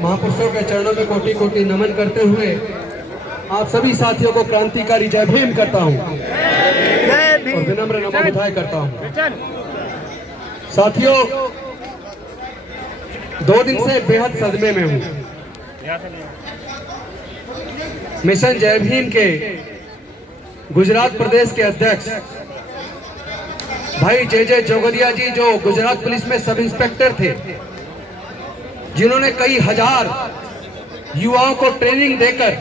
महापुरुषों के चरणों में कोटि कोटि नमन करते हुए आप सभी साथियों को क्रांतिकारी जय भीम करता हूं और विनम्र नमोबुधाय करता हूं। साथियों, 2 दिन से बेहद सदमे में हूं। मिशन जय भीम के गुजरात प्रदेश के अध्यक्ष भाई जे जोगदिया जी, जो गुजरात पुलिस में सब इंस्पेक्टर थे, जिन्होंने कई हजार युवाओं को ट्रेनिंग देकर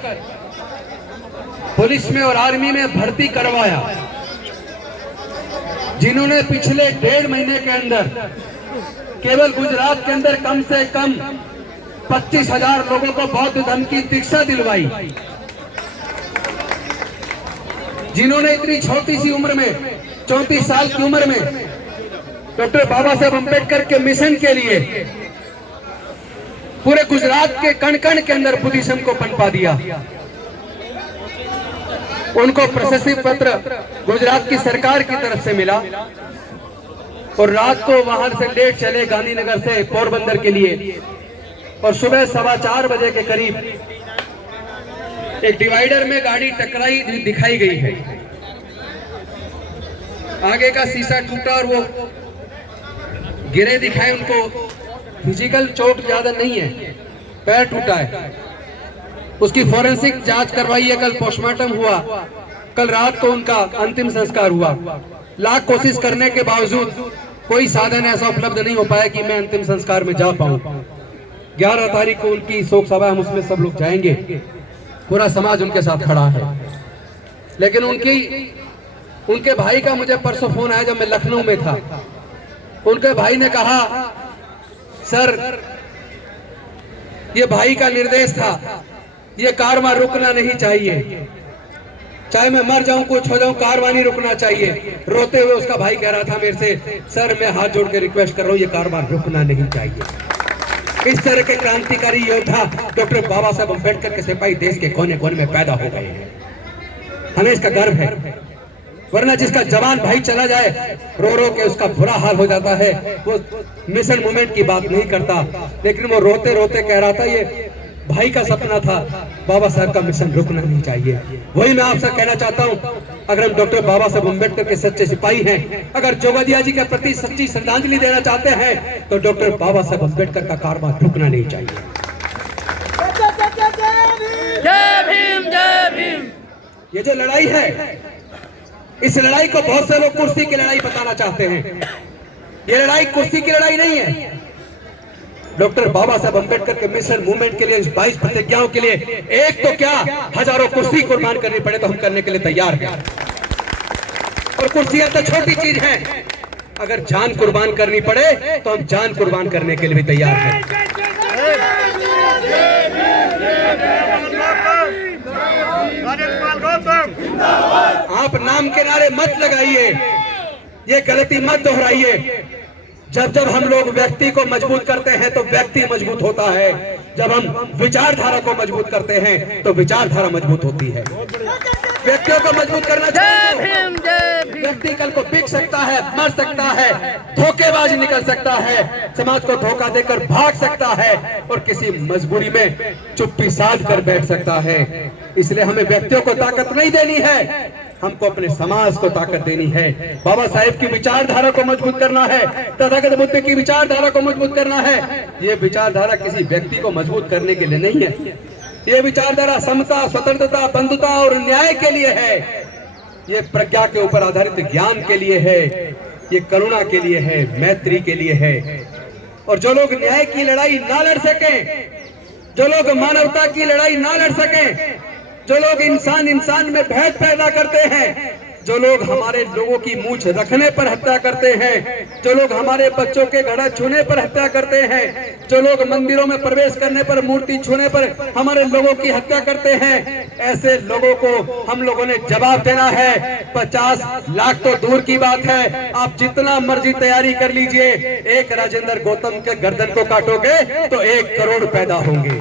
पुलिस में और आर्मी में भर्ती करवाया, जिन्होंने पिछले 1.5 महीने के अंदर केवल गुजरात के अंदर कम से कम 25,000 लोगों को बौद्ध धर्म की दीक्षा दिलवाई, जिन्होंने इतनी छोटी सी उम्र में 34 साल की उम्र में डॉक्टर बाबा साहेब अम्बेडकर के मिशन के लिए पूरे गुजरात के कण कण के अंदर बुद्धिज्म को पनपा दिया। उनको प्रशस्ति पत्र गुजरात की सरकार की तरफ से मिला और रात को वहां से लेट चले गांधीनगर से पोरबंदर के लिए, और सुबह 4:15 बजे के करीब एक डिवाइडर में गाड़ी टकराई दिखाई गई है। आगे का शीशा टूटा और वो गिरे दिखाए। उनको फिजिकल चोट ज्यादा नहीं है, पैर टूटा है। उसकी फोरेंसिक जांच करवाई है, कल पोस्टमार्टम हुआ, कल रात को उनका अंतिम संस्कार हुआ। लाख कोशिश करने के बावजूद कोई साधन ऐसा उपलब्ध नहीं हो पाया कि मैं अंतिम संस्कार में जा पाऊं। 11 तारीख को उनकी शोक सभा, हम उसमें सब लोग जाएंगे, पूरा समाज उनके साथ खड़ा है। लेकिन उनके भाई का मुझे परसों फोन आया जब मैं लखनऊ में था। उनके भाई ने कहा, सर ये भाई का निर्देश था, ये कारवां रुकना नहीं चाहिए, चाहे मैं मर जाऊं कुछ हो जाऊं, कारवां नहीं रुकना चाहिए। रोते हुए उसका भाई कह रहा था मेरे से, सर मैं हाथ जोड़ के रिक्वेस्ट कर रहा हूं, ये कारवां रुकना नहीं चाहिए। इस तरह के क्रांतिकारी योद्धा डॉक्टर बाबा साहेब अम्बेडकर के सिपाही देश के कोने कोने में पैदा हो गए हैं। हमें इसका गर्व है, वरना जिसका जवान भाई चला जाए रो रो के उसका बुरा हाल हो जाता है। वो मिशन मूवमेंट की बात नहीं करता, लेकिन वो रोते रोते कह रहा था ये भाई का सपना था, बाबा साहब का मिशन रुकना नहीं चाहिए। वही मैं आपसे कहना चाहता हूं, अगर हम डॉक्टर बाबा साहब अम्बेडकर के सच्चे सिपाही हैं, अगर जोगदिया जी के प्रति सच्ची श्रद्धांजलि देना चाहते हैं, तो डॉक्टर बाबा साहब अम्बेडकर का कारवां रुकना नहीं चाहिए। जय भीम, जय भीम। ये जो लड़ाई है, इस लड़ाई को बहुत से लोग कुर्सी की लड़ाई बताना चाहते हैं। ये लड़ाई कुर्सी की लड़ाई नहीं है। डॉक्टर बाबा साहब अम्बेडकर के मिशन मूवमेंट के लिए, 22 प्रतिज्ञाओं के लिए, एक तो क्या हजारों कुर्सी कुर्बान करनी पड़े तो हम करने के लिए तैयार हैं। और कुर्सियां तो छोटी चीज है, अगर जान कुर्बान करनी पड़े तो हम जान कुर्बान करने के लिए भी तैयार हैं। आप नाम के नारे मत लगाइए, ये गलती मत दोहराइए। जब जब हम लोग व्यक्ति को मजबूत करते हैं तो व्यक्ति मजबूत होता है। जब हम विचारधारा को मजबूत करते हैं तो विचारधारा मजबूत होती है। व्यक्तियों को मजबूत करना चाहिए। व्यक्ति कल को बिक सकता है, मर सकता है, धोखेबाज निकल सकता है, समाज को धोखा देकर भाग सकता है और किसी मजबूरी में चुप्पी साध कर बैठ सकता है। इसलिए हमें व्यक्तियों को ताकत नहीं देनी है, हमको अपने समाज को ताकत देनी है। बाबा साहेब की विचारधारा को मजबूत करना है, तथागत बुद्ध की विचारधारा को मजबूत करना है। ये विचारधारा किसी व्यक्ति को मजबूत करने के लिए नहीं है। ये विचारधारा समता, स्वतंत्रता, बंधुता और न्याय के लिए है। ये प्रज्ञा के ऊपर आधारित ज्ञान के लिए है, ये करुणा के लिए है, मैत्री के लिए है। और जो लोग न्याय की लड़ाई ना लड़ सकें, जो लोग मानवता की लड़ाई ना लड़ सकें, जो लोग इंसान में भेद पैदा करते हैं, जो लोग हमारे लोगों की मूंछ रखने पर हत्या करते हैं, जो लोग हमारे बच्चों के घड़ा छूने पर हत्या करते हैं, जो लोग मंदिरों में प्रवेश करने पर, मूर्ति छूने पर हमारे लोगों की हत्या करते हैं, ऐसे लोगों को हम लोगों ने जवाब देना है। 50 लाख तो दूर की बात है, आप जितना मर्जी तैयारी कर लीजिए, एक राजेंद्र गौतम के गर्दन को काटोगे तो 1 करोड़ पैदा होंगे,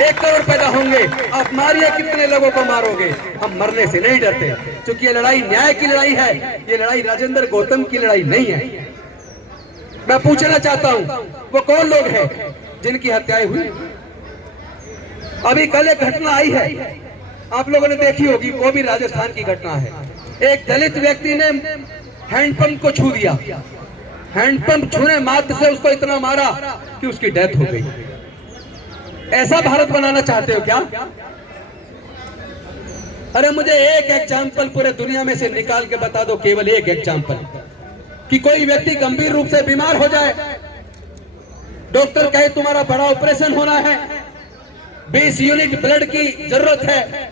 1 करोड़ पैदा होंगे। आप मारिए, कितने लोगों को मारोगे? हम मरने से नहीं डरते, क्योंकि ये लड़ाई न्याय की लड़ाई है, ये लड़ाई राजेंद्र गौतम की लड़ाई नहीं है। मैं पूछना चाहता हूं, वो कौन लोग हैं जिनकी हत्याएं हुई? अभी कल एक घटना आई है, आप लोगों ने देखी होगी, वो भी राजस्थान की घटना है। एक दलित व्यक्ति ने हैंडपंप को छू दिया, हैंडपंप छूने मात्र से उसको इतना मारा कि उसकी डेथ हो गई। ऐसा भारत बनाना चाहते हो क्या? अरे मुझे एक एग्जाम्पल पूरे दुनिया में से निकाल के बता दो, केवल एक एग्जाम्पल, कि कोई व्यक्ति गंभीर रूप से बीमार हो जाए, डॉक्टर कहे तुम्हारा बड़ा ऑपरेशन होना है, 20 यूनिट ब्लड की जरूरत है,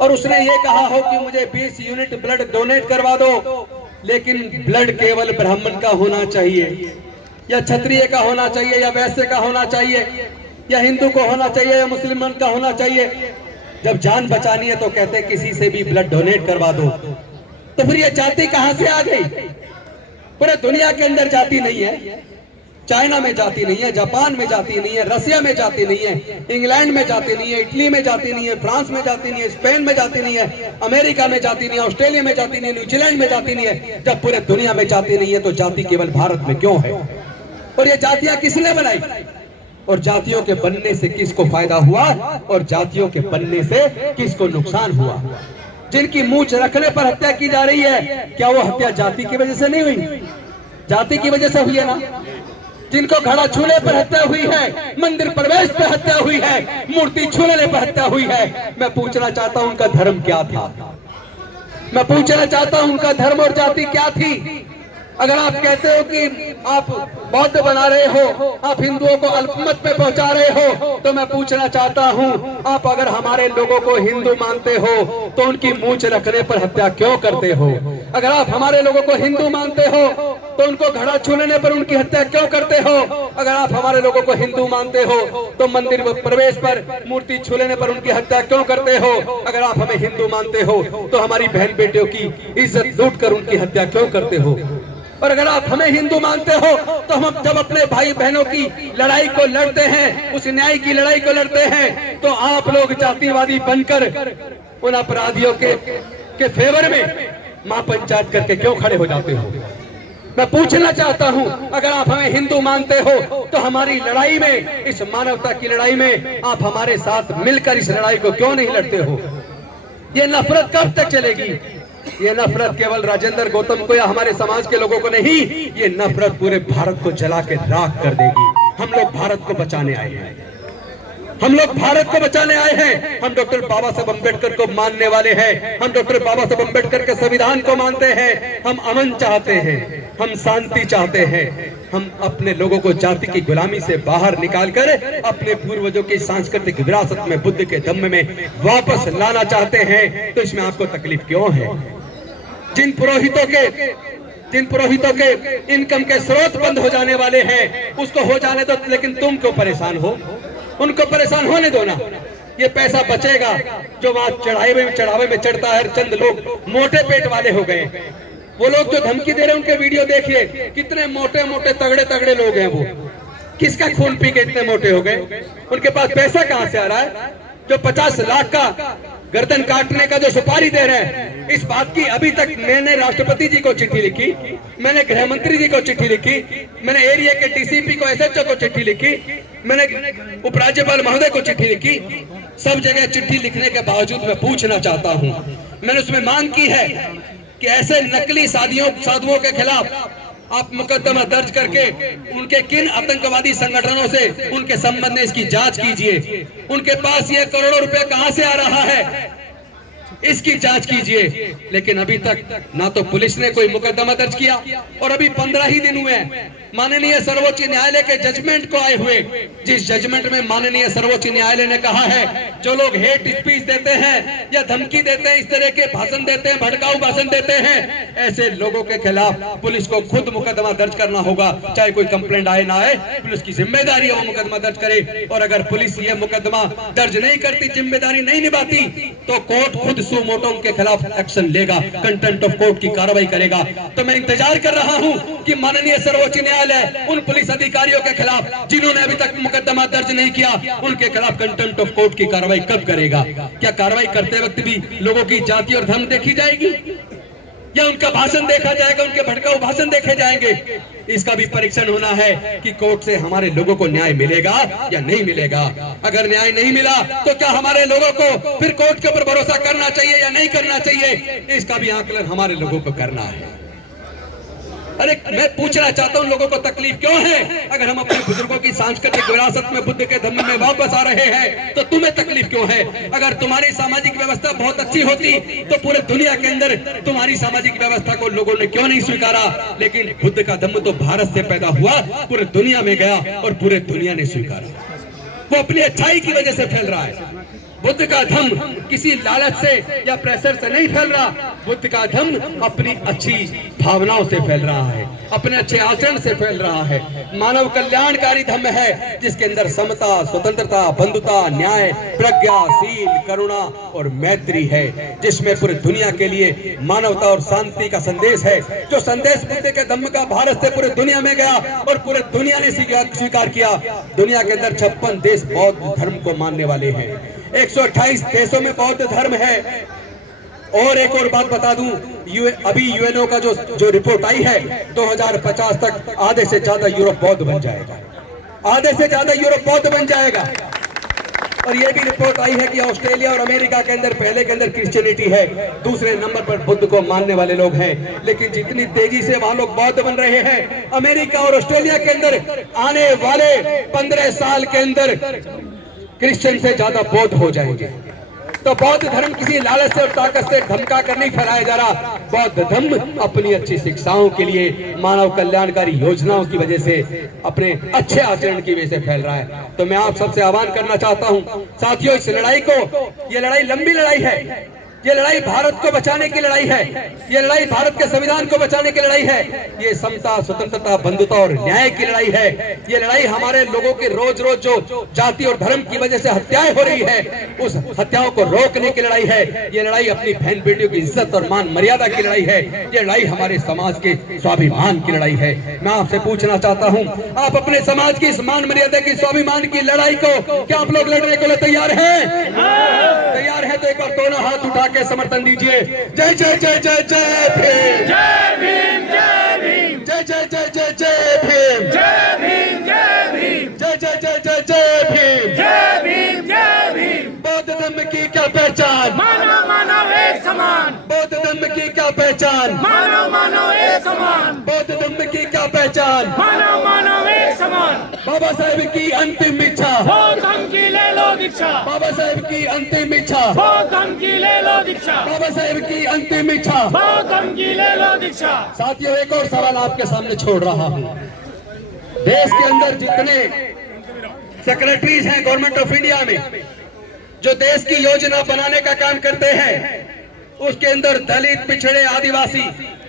और उसने ये कहा हो कि मुझे 20 यूनिट ब्लड डोनेट करवा दो, लेकिन ब्लड केवल ब्राह्मण का होना चाहिए, या क्षत्रिय का होना चाहिए, या वैश्य का होना चाहिए, या हिंदू को होना चाहिए, या मुसलमान का होना चाहिए। जब जान बचानी है तो कहते किसी से भी ब्लड डोनेट करवा दो। तो फिर ये जाति कहां से आ गई? पूरे दुनिया के अंदर जाति नहीं है, चाइना में जाति नहीं है, जापान में जाति नहीं है, रसिया में जाति नहीं है, इंग्लैंड में जाति नहीं है, इटली में जाति नहीं है, फ्रांस में जाति नहीं है, स्पेन में जाति नहीं है, अमेरिका में जाति नहीं है, ऑस्ट्रेलिया में जाति नहीं है, न्यूजीलैंड में जाति नहीं है। जब पूरे दुनिया में जाति नहीं है तो जाति केवल भारत में क्यों है? और ये जातियां किसने बनाई? और जातियों के बनने से किसको फायदा हुआ और जातियों के बनने से किसको नुकसान हुआ? जिनकी मूंछ रखने पर हत्या की जा रही है, क्या वो हत्या जाति की वजह से नहीं हुई? जाति की वजह से हुई है ना। जिनको घड़ा छूने पर हत्या हुई है, मंदिर प्रवेश पर हत्या हुई है, मूर्ति छूने पर हत्या हुई है, मैं पूछना चाहता हूं उनका धर्म क्या था? मैं पूछना चाहता हूं उनका धर्म और जाति क्या थी? अगर आप कहते हो कि आप बौद्ध बना रहे हो, आप हिंदुओं को अल्पमत में पहुंचा रहे हो, तो मैं पूछना चाहता हूं, आप अगर हमारे लोगों को हिंदू मानते हो तो उनकी मूंछ रखने पर हत्या क्यों करते हो? अगर आप हमारे लोगों को हिंदू मानते हो तो उनको घड़ा छूने पर उनकी हत्या क्यों करते हो? अगर आप हमारे लोगों को हिंदू मानते हो तो मंदिर प्रवेश पर मूर्ति छूने पर उनकी हत्या क्यों करते हो? अगर आप हमें हिंदू मानते हो तो हमारी बहन बेटियों की इज्जत लूट कर उनकी हत्या क्यों करते हो? और अगर आप हमें हिंदू मानते हो तो हम जब अपने भाई बहनों की लड़ाई को लड़ते हैं, उस न्याय की लड़ाई को लड़ते हैं, तो आप लोग जातिवादी बनकर उन अपराधियों के फेवर में महापंचायत करके क्यों खड़े हो जाते हो? मैं पूछना चाहता हूं, अगर आप हमें हिंदू मानते हो तो हमारी लड़ाई में, इस मानवता की लड़ाई में आप हमारे साथ मिलकर इस लड़ाई को क्यों नहीं लड़ते हो? ये नफरत कब तक चलेगी? ये नफरत केवल राजेंद्र गौतम को या हमारे समाज के लोगों को नहीं, ये नफरत पूरे भारत को जला के राख कर देगी। हम लोग भारत को बचाने आए हैं, हम लोग भारत को बचाने आए हैं। हम डॉक्टर बाबा साहब अम्बेडकर को मानने वाले हैं, हम डॉक्टर बाबा साहब अम्बेडकर के संविधान को मानते हैं। हम अमन चाहते हैं, हम शांति चाहते हैं, हम अपने लोगों को जाति की गुलामी से बाहर निकालकर अपने पूर्वजों की सांस्कृतिक विरासत में, बुद्ध के दम में वापस लाना चाहते हैं। तो इसमें आपको तकलीफ क्यों है? जिन पुरोहितों के इनकम के स्रोत बंद हो जाने वाले हैं, उसको हो जाने दो, लेकिन तुम क्यों परेशान हो? उनको परेशान होने दो ना। ये पैसा बचेगा जो वहां चढ़ावे में चढ़ता है। चंद लोग मोटे पेट वाले हो गए, वो लोग जो धमकी दे रहे हैं उनके वीडियो देखिए, कितने मोटे मोटे तगड़े लोग हैं। वो किसका खून पी के इतने मोटे हो गए? उनके पास पैसा कहां से आ रहा है? जो 50 लाख का गर्दन काटने का जो सुपारी दे रहे हैं, इस बात की अभी तक मैंने राष्ट्रपति जी को चिट्ठी लिखी, मैंने गृह मंत्री जी को चिट्ठी लिखी, मैंने एरिया के डीसीपी को, एसएचओ को चिट्ठी लिखी, मैंने उपराज्यपाल महोदय को चिट्ठी लिखी। सब जगह चिट्ठी लिखने के बावजूद मैं पूछना चाहता हूं, मैंने उसमें मांग की है कि ऐसे नकली साधुओं के खिलाफ आप मुकदमा दर्ज करके उनके किन आतंकवादी संगठनों से उनके संबंध में इसकी जांच कीजिए। उनके पास ये करोड़ों रुपए कहां से आ रहा है, इसकी जांच कीजिए। लेकिन अभी तक ना तो पुलिस ने कोई मुकदमा दर्ज किया, और अभी 15 ही दिन हुए हैं माननीय सर्वोच्च न्यायालय के जजमेंट को आए हुए, जिस जजमेंट में माननीय सर्वोच्च न्यायालय ने कहा है जो लोग हेट स्पीच देते हैं या धमकी देते हैं, इस तरह के भाषण देते हैं, भड़काऊ भाषण देते हैं, ऐसे लोगों के खिलाफ पुलिस को खुद मुकदमा दर्ज करना होगा। चाहे कोई कंप्लेंट आए ना आए, पुलिस की जिम्मेदारी है वो मुकदमा दर्ज करे। और अगर पुलिस ये मुकदमा दर्ज नहीं करती, जिम्मेदारी नहीं निभाती, तो कोर्ट खुद सू मोटो उनके खिलाफ एक्शन लेगा, कंटेम्प्ट ऑफ कोर्ट की कार्रवाई करेगा। तो मैं इंतजार कर रहा हूं कि माननीय सर्वोच्च न्यायालय उन पुलिस अधिकारियों के खिलाफ जिन्होंने अभी तक मुकदमा दर्ज नहीं किया, उनके खिलाफ कंटेम्प्ट ऑफ कोर्ट की कार्रवाई कब करेगा? क्या कार्रवाई करते वक्त भी लोगों की जाति और धर्म देखी जाएगी? या उनका भाषण देखा जाएगा, उनके भड़काऊ भाषण देखे जाएंगे? इसका भी परीक्षण होना है कि कोर्ट से हमारे लोगों को न्याय मिलेगा या नहीं मिलेगा। अगर न्याय नहीं मिला तो क्या हमारे लोगों को फिर कोर्ट के ऊपर भरोसा करना चाहिए या नहीं करना चाहिए? इसका भी आकलन हमारे लोगों को करना है। अरे मैं पूछना चाहता हूं, लोगों को तकलीफ क्यों है? अगर हम अपने बुजुर्गों की सांस्कृतिक विरासत में, बुद्ध के धम्म में वापस आ रहे हैं तो तुम्हें तकलीफ क्यों है? अगर तुम्हारी सामाजिक व्यवस्था बहुत अच्छी होती तो पूरे दुनिया के अंदर तुम्हारी सामाजिक व्यवस्था को लोगों ने क्यों नहीं स्वीकारा? लेकिन बुद्ध का धम्म तो भारत से पैदा हुआ, पूरे दुनिया में गया और पूरे दुनिया ने स्वीकारा। वो अपनी अच्छाई की वजह से फैल रहा है। बुद्ध का धम्म किसी लालच से या प्रेशर से नहीं फैल रहा। बुद्ध का धम्म अपनी अच्छी भावनाओं से फैल रहा है, अपने अच्छे आचरण से फैल रहा है। मानव कल्याणकारी धम्म है जिसके अंदर समता, स्वतंत्रता, बंधुता, न्याय, प्रज्ञा, शील, करुणा और मैत्री है, जिसमें पूरी दुनिया के लिए मानवता और शांति का संदेश है। जो संदेश बुद्ध के धम्म का भारत से पूरी दुनिया में गया और पूरे दुनिया ने स्वीकार किया। दुनिया के अंदर 56 देश बौद्ध धर्म को मानने वाले हैं। 128 देशों में बौद्ध धर्म है। और एक और बात बता दूं, अभी यूएनओ का जो रिपोर्ट आई है, 2050 तक आधे से ज्यादा यूरोप बौद्ध बन जाएगा। आधे से ज्यादा यूरोप बौद्ध बन जाएगा। और ये भी रिपोर्ट आई है कि ऑस्ट्रेलिया और अमेरिका के अंदर पहले के अंदर क्रिश्चियनिटी है, दूसरे नंबर पर बुद्ध को मानने वाले लोग हैं। लेकिन जितनी तेजी से वहां लोग बौद्ध बन रहे हैं, अमेरिका और ऑस्ट्रेलिया के अंदर आने वाले 15 साल के अंदर क्रिश्चियन से ज्यादा बौद्ध हो जाएंगे। तो बौद्ध धर्म किसी लालच से और ताकत से धमका कर नहीं फैलाया जा रहा। बौद्ध धर्म अपनी अच्छी शिक्षाओं के लिए, मानव कल्याणकारी योजनाओं की वजह से, अपने अच्छे आचरण की वजह से फैल रहा है। तो मैं आप सबसे आह्वान करना चाहता हूं साथियों, इस लड़ाई को, ये लड़ाई लंबी लड़ाई है। ये लड़ाई भारत को बचाने की लड़ाई है। ये लड़ाई भारत के संविधान को बचाने की लड़ाई है। ये समता, स्वतंत्रता, बंधुता और न्याय की लड़ाई है। ये लड़ाई हमारे लोगों की रोज रोज जो जाति और धर्म की वजह से हत्याएं हो रही है, उस हत्याओं को रोकने की लड़ाई है। ये लड़ाई अपनी बहन बेटियों की इज्जत और मान मर्यादा की लड़ाई है। ये लड़ाई हमारे समाज के स्वाभिमान की लड़ाई है। मैं आपसे पूछना चाहता हूँ, आप अपने समाज की इस मान मर्यादा की, स्वाभिमान की लड़ाई को क्या आप लोग लड़ने के लिए तैयार हैं? तैयार है तो एक बार दोनों हाथ उठा के समर्थन दीजिए। जय जय जय जय जय भीम, जय भीम, जय भीम, जय जय जय जय जय भीम, जय भीम, जय भीम, जय जय जय जय जय भीम, जय भीम, जय भीम। बौद्ध धर्म की क्या पहचान? मानव मानव एक समान। बौद्ध धर्म की क्या पहचान? मानव मानव एक समान। बौद्ध धर्म की क्या पहचान? मानव मानव एक समान। बाबा साहेब की अंतिम इच्छा, बौद्ध धर्म की ले लो दीक्षा। बाबा साहेब की अंतिम इच्छा, बौद्ध धर्म की ले लो दीक्षा। बाबा साहेब की अंतिम इच्छा। बौद्ध धर्म की ले लो दीक्षा। साथियों, एक और सवाल आपके सामने छोड़ रहा हूं। देश के अंदर जितने सेक्रेटरीज हैं गवर्नमेंट ऑफ इंडिया में, जो देश की योजना बनाने का काम करते हैं, उसके अंदर दलित, पिछड़े, आदिवासी,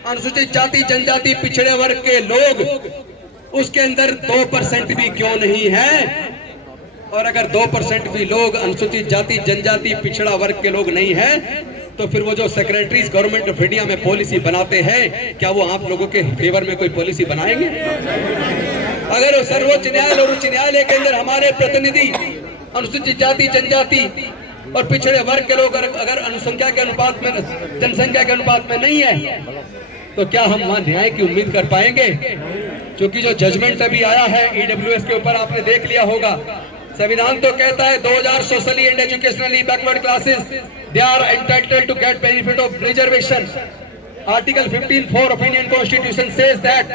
अनुसूचित जाति, जनजाति, पिछड़े वर्ग के लोग उसके अंदर 2% भी क्यों नहीं है? और अगर 2% भी लोग अनुसूचित जाति, जनजाति, पिछड़ा वर्ग के लोग नहीं है, तो फिर वो जो सेक्रेटरीज गवर्नमेंट ऑफ इंडिया में पॉलिसी बनाते हैं, क्या वो आप लोगों के फेवर में कोई पॉलिसी बनाएंगे? अगर सर्वोच्च न्यायालय और उच्च न्यायालय के अंदर हमारे प्रतिनिधि अनुसूचित जाति, जनजाति और पिछड़े वर्ग के लोग अगर अनुसंख्या के अनुपात में, जनसंख्या के अनुपात में नहीं है, तो क्या हम वहां न्याय की उम्मीद कर पाएंगे? क्योंकि जो जजमेंट अभी आया है ईडब्ल्यूएस के ऊपर, आपने देख लिया होगा। संविधान तो कहता है 2000 socially and educationally backward classes they are entitled to get benefit of reservation. Article 15(4) of Indian constitution says that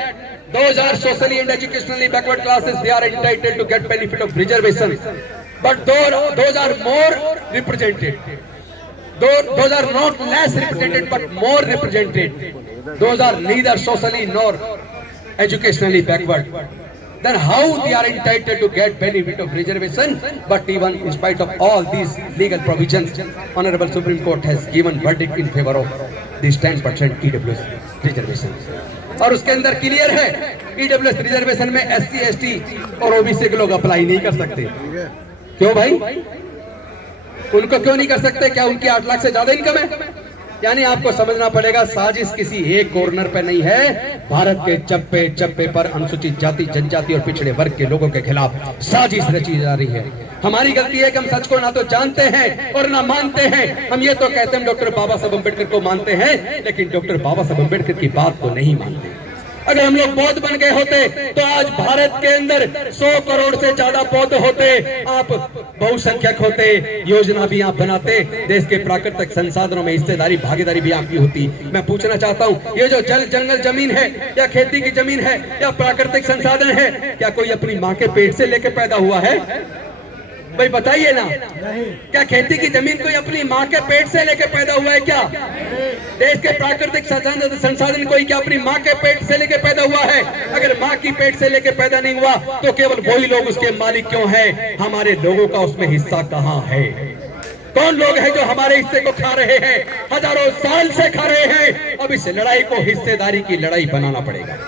those are socially and educationally backward classes, they are entitled to get benefit of reservation, but those are more represented. Those are not less represented but more represented. Those are neither socially nor educationally backward. Then how they are entitled to get benefit of reservation? But even in spite of all these legal provisions, Honorable Supreme Court has given verdict in favor of this 10% EWS reservation. और उसके अंदर clear है, EWS reservation में SC, ST और OBC के लोग apply नहीं कर सकते। क्यों भाई? उनको क्यों नहीं कर सकते? क्या उनकी 8 लाख से ज्यादा इनकम है? यानी आपको समझना पड़ेगा, साजिश किसी एक कॉर्नर पे नहीं है, भारत के चप्पे चप्पे पर अनुसूचित जाति, जनजाति और पिछड़े वर्ग के लोगों के खिलाफ साजिश रची जा रही है। हमारी गलती है कि हम सच को ना तो जानते हैं और ना मानते हैं। हम ये तो कहते हैं डॉक्टर बाबा साहब अम्बेडकर को मानते हैं, लेकिन डॉक्टर बाबा साहब अम्बेडकर की बात को नहीं मानते। अगर हम लोग बौद्ध बन गए होते तो आज भारत के अंदर 100 करोड़ से ज्यादा बौद्ध होते, आप बहुसंख्यक होते, योजना भी आप बनाते, देश के प्राकृतिक संसाधनों में हिस्सेदारी भागीदारी भी आपकी होती। मैं पूछना चाहता हूँ, ये जो जल जंगल जमीन है या खेती की जमीन है या प्राकृतिक संसाधन है, क्या कोई अपनी माँ के पेट से लेकर पैदा हुआ है? भाई बताइए ना, क्या खेती की जमीन कोई अपनी माँ के पेट से लेकर पैदा हुआ है? क्या देश के प्राकृतिक संसाधन कोई क्या अपनी माँ के पेट से लेकर पैदा हुआ है? अगर माँ की पेट से लेकर पैदा नहीं हुआ तो केवल वही लोग उसके मालिक क्यों हैं? हमारे लोगों का उसमें हिस्सा कहाँ है? कौन लोग हैं जो हमारे हिस्से को खा रहे हैं, हजारों साल से खा रहे हैं? अब इस लड़ाई को हिस्सेदारी की लड़ाई बनाना पड़ेगा।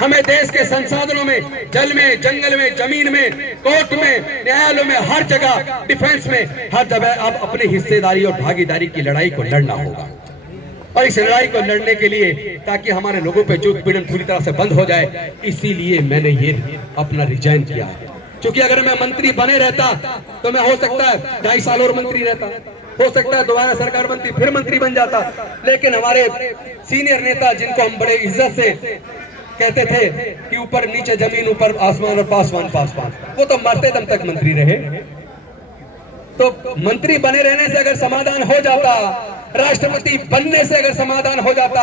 हमें देश के संसाधनों में, जल में, जंगल में, जमीन में, कोर्ट में, न्यायालयों में, हर जगह, डिफेंस में, हर जगह अब अपनी हिस्सेदारी और भागीदारी की लड़ाई को लड़ना होगा। और इस लड़ाई को लड़ने के लिए, ताकि हमारे लोगों पे जो उत्पीड़न पूरी तरह से बंद हो जाए, इसीलिए मैंने ये अपना रिजाइन किया है। क्योंकि अगर मैं मंत्री बने रहता तो मैं हो सकता है 2.5 साल और मंत्री रहता, हो सकता है दोबारा सरकार बनती, फिर मंत्री बन जाता। लेकिन हमारे सीनियर नेता, जिनको हम बड़े इज्जत से कहते थे कि ऊपर नीचे जमीन, ऊपर आसमान और पासवान पासवान, वो तो मरते दम तक मंत्री रहे। तो मंत्री बने रहने से अगर समाधान हो जाता, राष्ट्रपति बनने से अगर समाधान हो जाता,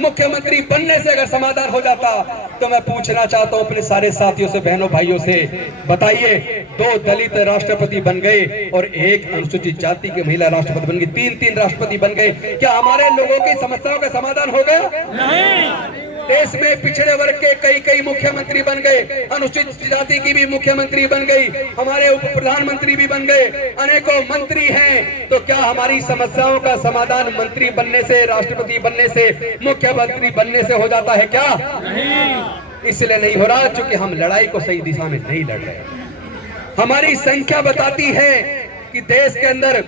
मुख्यमंत्री बनने से अगर समाधान हो जाता, तो मैं पूछना चाहता हूं अपने सारे साथियों से, बहनों भाइयों से, बताइए 2 दलित राष्ट्रपति बन गए और 1 अनुसूचित जाति की महिला राष्ट्रपति बन गई, 3 राष्ट्रपति बन गए, क्या हमारे लोगों की समस्याओं का समाधान हो गया? नहीं। देश में पिछड़े वर्ग के कई मुख्यमंत्री बन गए, अनुसूचित जाति की भी मुख्यमंत्री बन गई, हमारे उप प्रधानमंत्री भी बन गए, अनेकों मंत्री हैं। तो क्या हमारी समस्याओं का समाधान मंत्री बनने से, राष्ट्रपति बनने से, मुख्यमंत्री बनने से हो जाता है क्या? नहीं। इसलिए नहीं हो रहा क्योंकि हम लड़ाई को सही दिशा में नहीं लड़ रहे। हमारी संख्या बताती है कि देश के अंदर,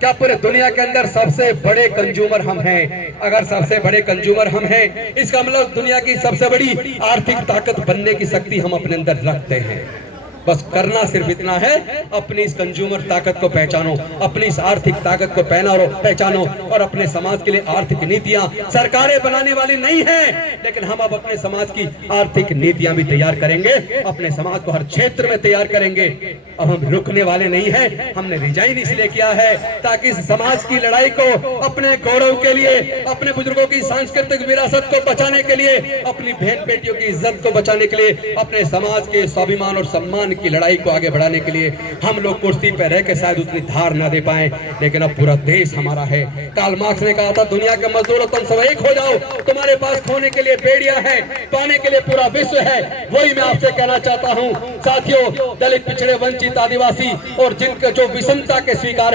क्या पूरे दुनिया के अंदर सबसे बड़े कंज्यूमर हम हैं। अगर सबसे बड़े कंज्यूमर हम हैं, इसका मतलब दुनिया की सबसे बड़ी आर्थिक ताकत बनने की शक्ति हम अपने अंदर रखते हैं। बस करना सिर्फ इतना है, अपनी इस कंज्यूमर ताकत को पहचानो, अपनी इस आर्थिक ताकत को पहचानो और अपने समाज के लिए आर्थिक नीतियां सरकारें बनाने वाली नहीं है, लेकिन हम अब अपने समाज की आर्थिक नीतियां भी तैयार करेंगे, अपने समाज को हर क्षेत्र में तैयार करेंगे। अब हम रुकने वाले नहीं है। हमने रिजाइन इसलिए किया है ताकि इस समाज की लड़ाई को, अपने गौरव के लिए, अपने बुजुर्गों की सांस्कृतिक विरासत को बचाने के लिए, अपनी बहन बेटियों की इज्जत को बचाने के लिए, अपने समाज के स्वाभिमान और सम्मान की लड़ाई को आगे बढ़ाने के लिए हम लोग कुर्सी पर रह के शायद उतनी धार ना दे पाए, लेकिन अब पूरा देश हमारा है। कार्ल मार्क्स ने कहा था, दुनिया के मजदूरों तुम सब एक हो जाओ, तुम्हारे पास खोने के लिए बेड़िया है, पाने के लिए पूरा विश्व है। वही मैं आपसे कहना चाहता हूं साथियों, दलित, पिछड़े, वंचित, आदिवासी और जिनके जो विषमता के शिकार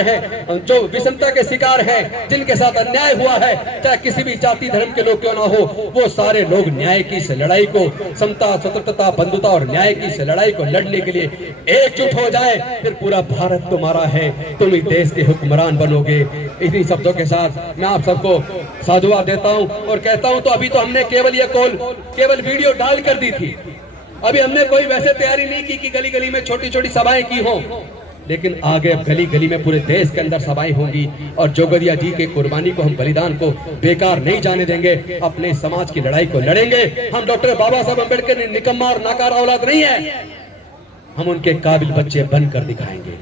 है, जिनके साथ अन्याय हुआ है, चाहे किसी भी जाति धर्म के लोग क्यों ना हो, वो सारे लोग न्याय की इस लड़ाई को, समता, स्वतंत्रता, बंधुता और न्याय की इस लड़ाई को लड़ने के लिए एकजुट हो जाए। फिर पूरा भारत तुम्हारा है, तुम ही देश के हुक्मरान बनोगे। इन्हीं शब्दों के साथ मैं आप सबको साधुवाद देता हूं और कहता हूं, तो अभी तो हमने केवल वीडियो डाल कर दी थी, अभी हमने कोई वैसे तैयारी नहीं की कि गली गली में छोटी छोटी सभाएं की हों, लेकिन आगे गली गली में पूरे देश के अंदर सभाएं होंगी और जोगदिया जी के कुर्बानी को, हम बलिदान को बेकार नहीं जाने देंगे। अपने समाज की लड़ाई को लड़ेंगे। हम डॉक्टर बाबा साहब अम्बेडकर निकम्मा और नाकारा औलाद नहीं है, हम उनके काबिल बच्चे बनकर दिखाएंगे।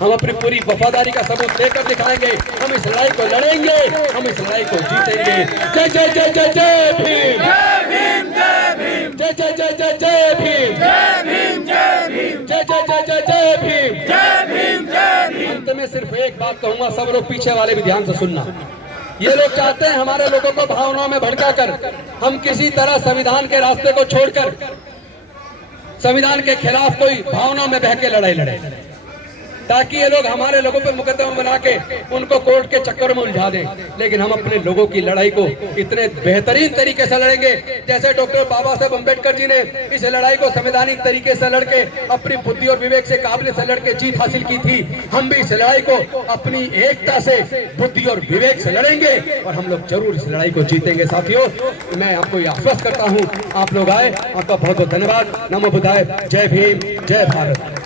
हम अपनी पूरी वफादारी का सबूत लेकर दिखाएंगे। हम इस लड़ाई को लड़ेंगे, हम इस लड़ाई को जीतेंगे। जय जय जय जय जय भीम, जय भीम, जय भीम, जय जय जय जय जय भीम, जय भीम, जय भीम, जय जय जय जय जय भीम, जय भीम, जय भीम। अंत में सिर्फ एक बात कहूंगा, सब लोग पीछे वाले भी ध्यान से सुनना। ये लोग चाहते हैं हमारे लोगों को भावनाओं में भड़काकर हम किसी तरह संविधान के रास्ते को छोड़कर संविधान के खिलाफ कोई भावनाओं में बह के लड़ाई लड़े। ताकि ये लोग हमारे लोगों पे मुकदमा बना के उनको कोर्ट के चक्कर में उलझा दें। लेकिन हम अपने लोगों की लड़ाई को इतने बेहतरीन तरीके से लड़ेंगे जैसे डॉक्टर बाबा साहब अम्बेडकर जी ने इस लड़ाई को संवैधानिक तरीके से लड़के अपनी बुद्धि और विवेक से काबिलियत से लड़के जीत हासिल की थी। हम भी इस लड़ाई को अपनी एकता से, बुद्धि और विवेक से लड़ेंगे और हम लोग जरूर इस लड़ाई को जीतेंगे। साथियों, मैं आपको यह आश्वस्त करता हूं, आप लोग आए, आपका बहुत बहुत धन्यवाद। नमो बुद्धाय, जय भीम, जय भारत।